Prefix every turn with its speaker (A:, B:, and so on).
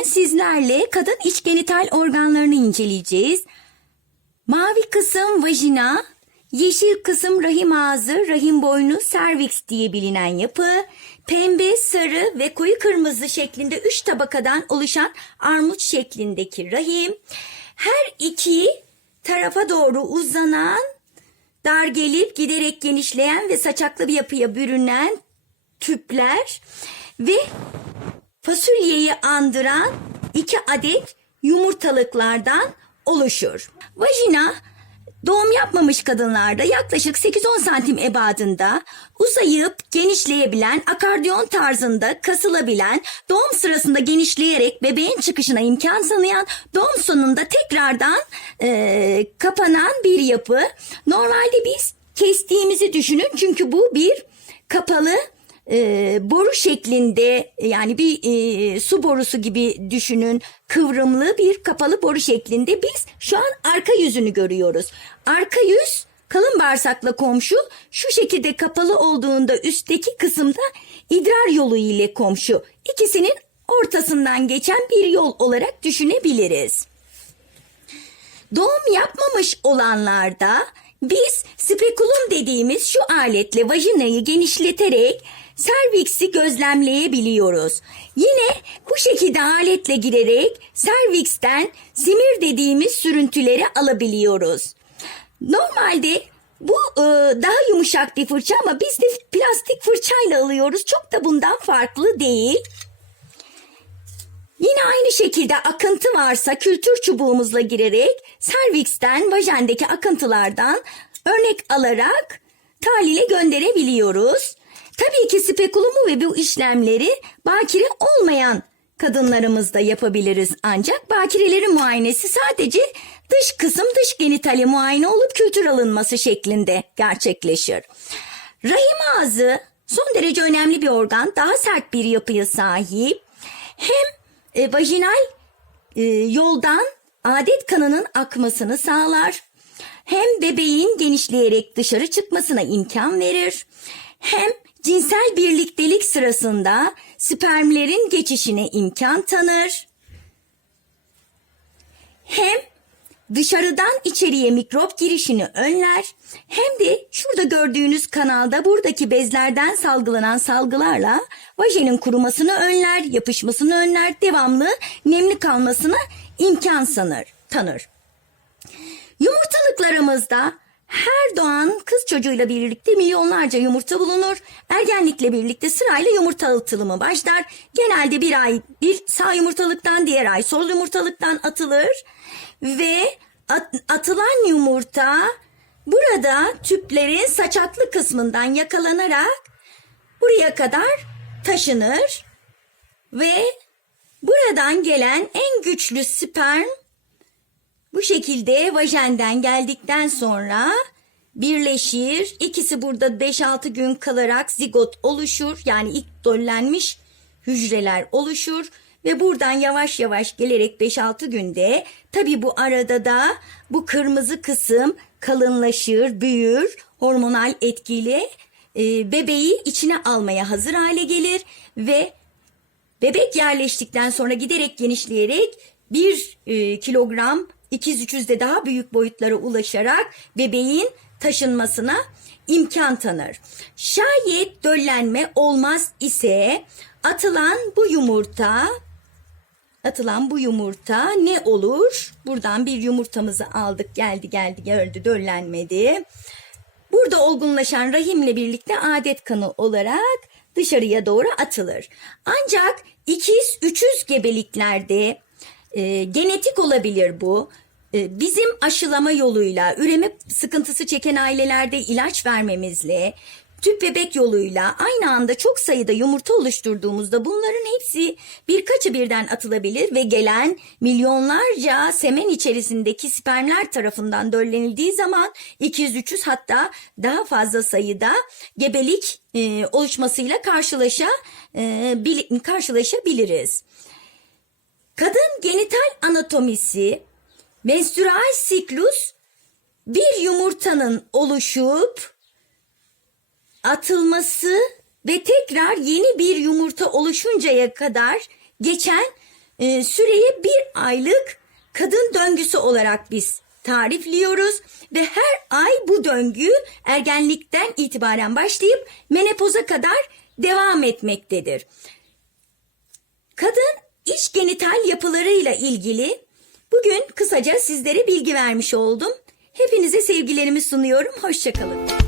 A: sizlerle kadın iç genital organlarını inceleyeceğiz. Mavi kısım vajina, yeşil kısım rahim ağzı, rahim boynu, serviks diye bilinen yapı, pembe, sarı ve koyu kırmızı şeklinde üç tabakadan oluşan armut şeklindeki rahim, her iki tarafa doğru uzanan, dar gelip giderek genişleyen ve saçaklı bir yapıya bürünen tüpler ve fasulyeyi andıran iki adet yumurtalıklardan oluşur. Vajina doğum yapmamış kadınlarda yaklaşık 8-10 santim ebadında uzayıp genişleyebilen, akardiyon tarzında kasılabilen, doğum sırasında genişleyerek bebeğin çıkışına imkan tanıyan, doğum sonunda tekrardan eee, kapanan bir yapı. Normalde biz kestiğimizi düşünün çünkü bu bir kapalı e, boru şeklinde yani bir e, su borusu gibi düşünün kıvrımlı bir kapalı boru şeklinde biz şu an arka yüzünü görüyoruz. Arka yüz kalın bağırsakla komşu şu şekilde kapalı olduğunda üstteki kısımda idrar yolu ile komşu ikisinin ortasından geçen bir yol olarak düşünebiliriz. Doğum yapmamış olanlarda biz spekulum dediğimiz şu aletle vajinayı genişleterek serviksi gözlemleyebiliyoruz. Yine bu şekilde aletle girerek serviksten simir dediğimiz sürüntüleri alabiliyoruz. Normalde bu e, daha yumuşak bir fırça ama biz de plastik fırçayla alıyoruz. Çok da bundan farklı değil. Yine aynı şekilde akıntı varsa kültür çubuğumuzla girerek serviksten vajendeki akıntılardan örnek alarak tahlile gönderebiliyoruz. Tabii ki spekulumu ve bu işlemleri bakire olmayan kadınlarımızda yapabiliriz ancak bakirelerin muayenesi sadece dış kısım dış genitali muayene olup kültür alınması şeklinde gerçekleşir. Rahim ağzı son derece önemli bir organ, daha sert bir yapıya sahip. Hem e, vajinal e, yoldan adet kanının akmasını sağlar. Hem bebeğin genişleyerek dışarı çıkmasına imkan verir. Hem cinsel birliktelik sırasında spermlerin geçişine imkan tanır. Hem dışarıdan içeriye mikrop girişini önler hem de şurada gördüğünüz kanalda buradaki bezlerden salgılanan salgılarla vajenin kurumasını önler, yapışmasını önler, devamlı nemli kalmasına imkan sanır, tanır. Yumurtalıklarımızda her doğan kız çocuğuyla birlikte milyonlarca yumurta bulunur. Ergenlikle birlikte sırayla yumurta atılımı başlar. Genelde bir ay bir sağ yumurtalıktan diğer ay sol yumurtalıktan atılır. Ve at- atılan yumurta burada tüplerin saçaklı kısmından yakalanarak buraya kadar taşınır. Ve buradan gelen en güçlü sperm bu şekilde vajenden geldikten sonra birleşir. İkisi burada 5-6 gün kalarak zigot oluşur. Yani ilk döllenmiş hücreler oluşur. Ve buradan yavaş yavaş gelerek 5-6 günde tabi bu arada da bu kırmızı kısım kalınlaşır, büyür. Hormonal etkiyle e, bebeği içine almaya hazır hale gelir ve Bebek yerleştikten sonra giderek genişleyerek 1 e, kilogram 200-300'de daha büyük boyutlara ulaşarak bebeğin taşınmasına imkan tanır. Şayet döllenme olmaz ise atılan bu yumurta atılan bu yumurta ne olur? Buradan bir yumurtamızı aldık geldi geldi geldi döllenmedi. Burada olgunlaşan rahimle birlikte adet kanı olarak dışarıya doğru atılır. Ancak ikiz, üçüz gebeliklerde e, genetik olabilir bu. E, bizim aşılama yoluyla, üreme sıkıntısı çeken ailelerde ilaç vermemizle, tüp bebek yoluyla aynı anda çok sayıda yumurta oluşturduğumuzda bunların hepsi birkaçı birden atılabilir ve gelen milyonlarca semen içerisindeki spermler tarafından döllenildiği zaman 200-300 hatta daha fazla sayıda gebelik e, oluşmasıyla karşılaşa, e, bil- karşılaşabiliriz. Kadın genital anatomisi, menstrual siklus bir yumurtanın oluşup atılması ve tekrar yeni bir yumurta oluşuncaya kadar geçen e, süreyi bir aylık kadın döngüsü olarak biz tarifliyoruz ve her ay bu döngü ergenlikten itibaren başlayıp menopoza kadar devam etmektedir. Kadın iç genital yapılarıyla ilgili bugün kısaca sizlere bilgi vermiş oldum. Hepinize sevgilerimi sunuyorum. Hoşçakalın.